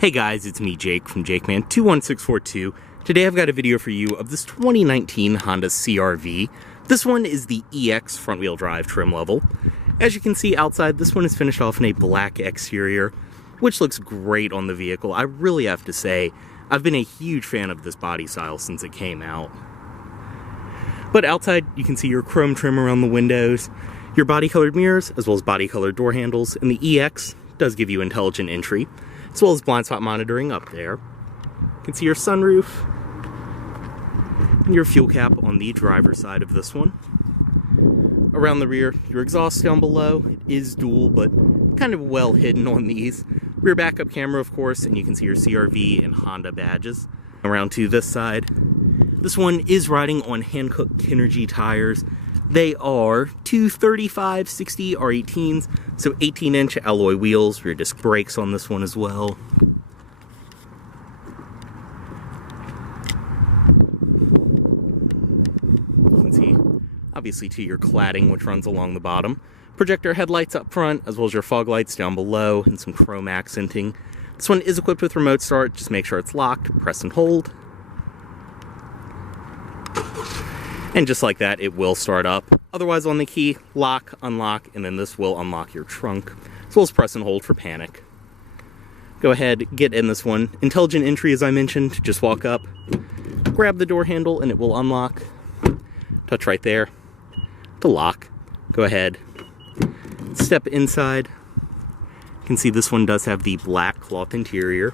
Hey guys, it's me Jake from JakeMan21642. Today I've got a video for you of this 2019 Honda CR-V. This one is the EX front wheel drive trim level. As you can see outside, this one is finished off in a black exterior, which looks great on the vehicle. I really have to say, I've been a huge fan of this body style since it came out. But outside, you can see your chrome trim around the windows, your body-colored mirrors, as well as body-colored door handles, and the EX does give you intelligent entry, as well as blind spot monitoring up there. You can see your sunroof and your fuel cap on the driver's side of this one. Around the rear, your exhaust down below. It is dual, but kind of well hidden on these. Rear backup camera, of course, and you can see your CR-V and Honda badges. Around to this side, this one is riding on Hankook Kinergy tires. They are 235/60 R18s, so 18-inch alloy wheels, rear disc brakes on this one as well. You can see, obviously, to your cladding, which runs along the bottom. Projector headlights up front, as well as your fog lights down below, and some chrome accenting. This one is equipped with remote start. Just make sure it's locked, press and hold. And just like that, it will start up. Otherwise, on the key, lock, unlock, and then this will unlock your trunk, as well as press and hold for panic. Go ahead, get in this one. Intelligent entry, as I mentioned, just walk up, grab the door handle, and it will unlock. Touch right there to lock. Go ahead, step inside. You can see this one does have the black cloth interior.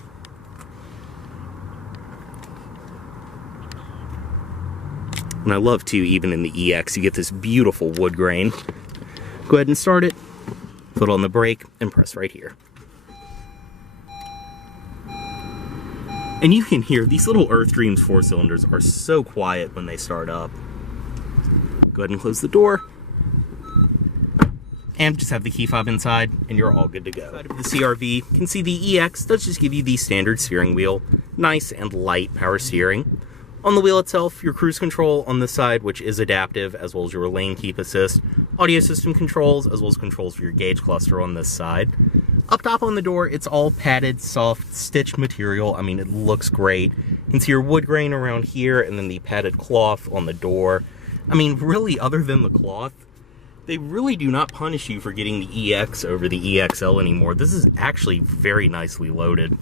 And I love too, even in the EX, you get this beautiful wood grain. Go ahead and start it, put on the brake, and press right here. And you can hear these little Earth Dreams 4-cylinders are so quiet when they start up. Go ahead and close the door. And just have the key fob inside, and you're all good to go. Inside of the CR-V, you can see the EX does just give you the standard steering wheel. Nice and light power steering. On the wheel itself, your cruise control on the side, which is adaptive, as well as your lane keep assist, audio system controls, as well as controls for your gauge cluster on this side. Up top on the door, it's all padded, soft, stitched material. I mean, it looks great. You can see your wood grain around here, and then the padded cloth on the door. I mean, really, other than the cloth, they really do not punish you for getting the EX over the EXL anymore. This is actually very nicely loaded.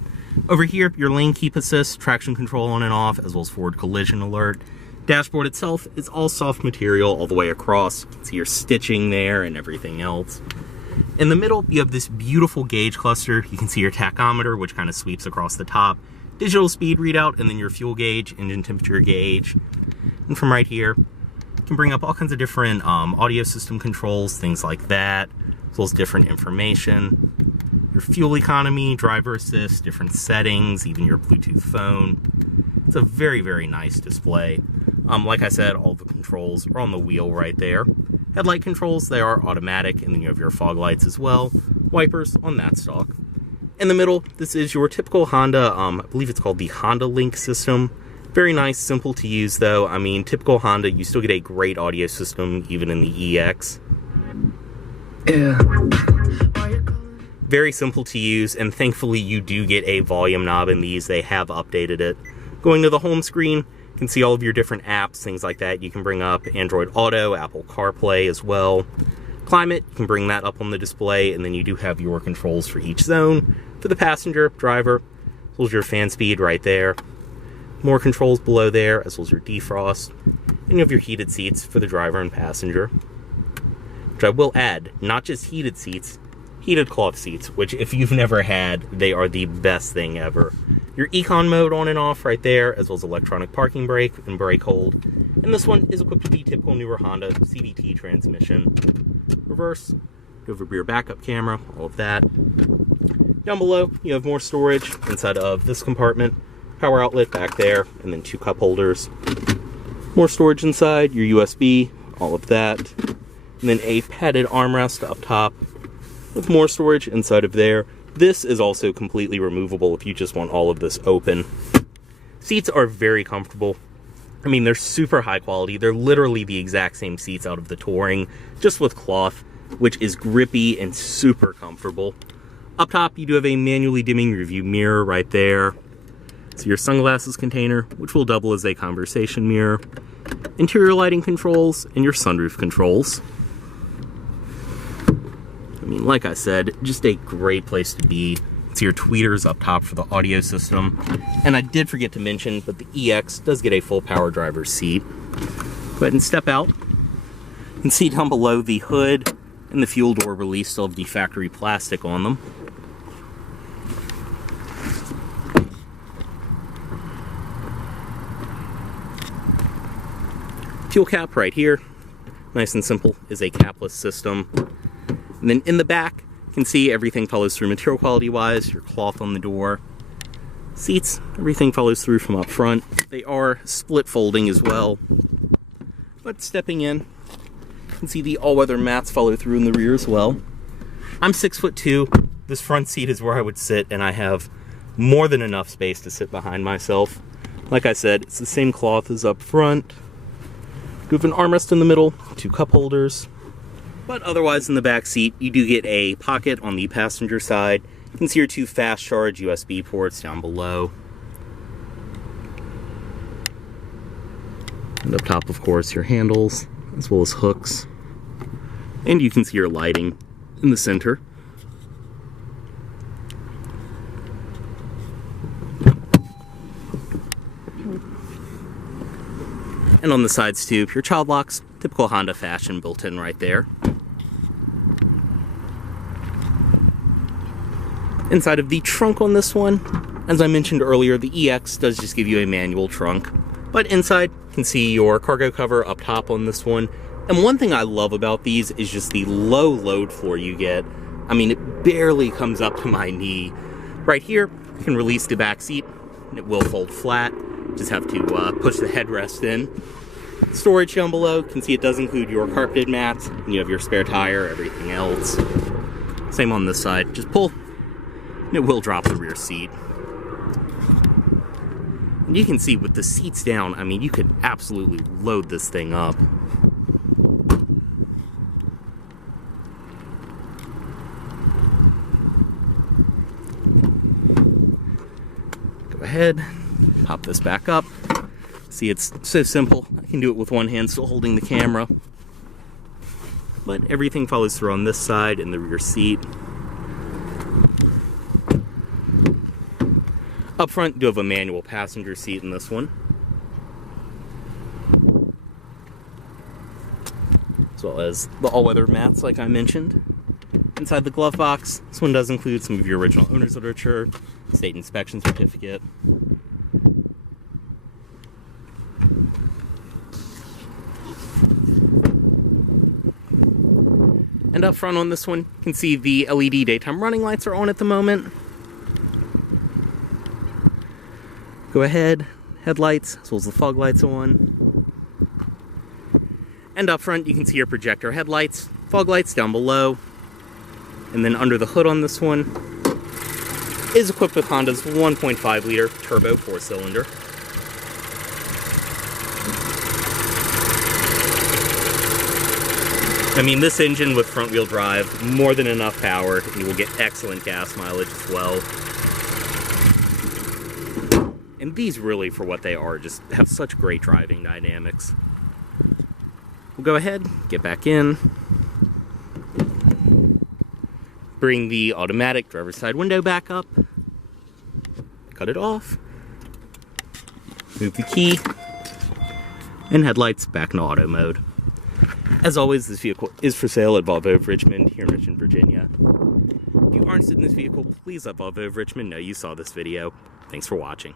Over here, your lane keep assist, traction control on and off, as well as forward collision alert. Dashboard itself is all soft material all the way across. You can see your stitching there and everything else. In the middle, you have this beautiful gauge cluster. You can see your tachometer, which kind of sweeps across the top. Digital speed readout, and then your fuel gauge, engine temperature gauge. And from right here, you can bring up all kinds of different audio system controls, things like that, as well as different information. Your fuel economy, driver assist, different settings, even your Bluetooth phone. It's a very, very nice display. Like I said, all the controls are on the wheel right there. Headlight controls, they are automatic, and then you have your fog lights as well. Wipers on that stalk. In the middle, this is your typical Honda, I believe it's called the Honda Link system. Very nice, simple to use though. I mean, typical Honda, you still get a great audio system, even in the EX. Yeah. Very simple to use, and thankfully you do get a volume knob in these. They have updated it. Going to the home screen, you can see all of your different apps, things like that. You can bring up Android Auto, Apple CarPlay as well. Climate, you can bring that up on the display, and then you do have your controls for each zone. For the passenger, driver, as well as your fan speed right there. More controls below there, as well as your defrost. And you have your heated seats for the driver and passenger. Which I will add, not just heated seats, heated cloth seats, which if you've never had, they are the best thing ever. Your econ mode on and off right there, as well as electronic parking brake and brake hold. And this one is equipped with the typical newer Honda CVT transmission. Reverse, you have a rear backup camera, all of that. Down below, you have more storage inside of this compartment. Power outlet back there, and then 2 cup holders. More storage inside, your USB, all of that. And then a padded armrest up top, with more storage inside of there. This is also completely removable if you just want all of this open. Seats are very comfortable. I mean, they're super high quality. They're literally the exact same seats out of the Touring, just with cloth, which is grippy and super comfortable. Up top, you do have a manually dimming rearview mirror right there. So your sunglasses container, which will double as a conversation mirror. Interior lighting controls, and your sunroof controls. I mean, like I said, just a great place to be. It's your tweeters up top for the audio system. And I did forget to mention, but the EX does get a full power driver's seat. Go ahead and step out. You can see down below the hood and the fuel door release still have the factory plastic on them. Fuel cap right here, nice and simple, is a capless system. And then in the back, you can see everything follows through material quality wise, your cloth on the door. Seats, everything follows through from up front. They are split folding as well. But stepping in, you can see the all-weather mats follow through in the rear as well. I'm 6'2". This front seat is where I would sit, and I have more than enough space to sit behind myself. Like I said, it's the same cloth as up front. You have an armrest in the middle, 2 cup holders. But otherwise in the back seat, you do get a pocket on the passenger side. You can see your 2 fast charge USB ports down below. And up top, of course, your handles, as well as hooks. And you can see your lighting in the center. And on the sides too, your child locks, typical Honda fashion built in right there. Inside of the trunk on this one, as I mentioned earlier, the EX does just give you a manual trunk. But inside, you can see your cargo cover up top on this one. And one thing I love about these is just the low load floor you get. I mean, it barely comes up to my knee. Right here, you can release the back seat, and it will fold flat. Just have to push the headrest in. Storage down below, you can see it does include your carpeted mats, and you have your spare tire, everything else. Same on this side, just pull, and it will drop the rear seat. And you can see with the seats down, I mean, you could absolutely load this thing up. Go ahead, pop this back up. See, it's so simple. I can do it with one hand still holding the camera. But everything follows through on this side in the rear seat. Up front, you do have a manual passenger seat in this one. As well as the all-weather mats like I mentioned. Inside the glove box, this one does include some of your original owner's literature, state inspection certificate. And up front on this one, you can see the LED daytime running lights are on at the moment. Go ahead, headlights, as well as the fog lights on. And up front, you can see your projector headlights, fog lights down below. And then under the hood on this one is equipped with Honda's 1.5 liter turbo 4-cylinder. I mean, this engine with front-wheel drive, more than enough power, and you will get excellent gas mileage as well. And these really, for what they are, just have such great driving dynamics. We'll go ahead, get back in. Bring the automatic driver's side window back up. Cut it off. Move the key. And headlights back in auto mode. As always, this vehicle is for sale at Volvo of Richmond here in Richmond, Virginia. If you aren't interested in this vehicle, please let Volvo of Richmond know you saw this video. Thanks for watching.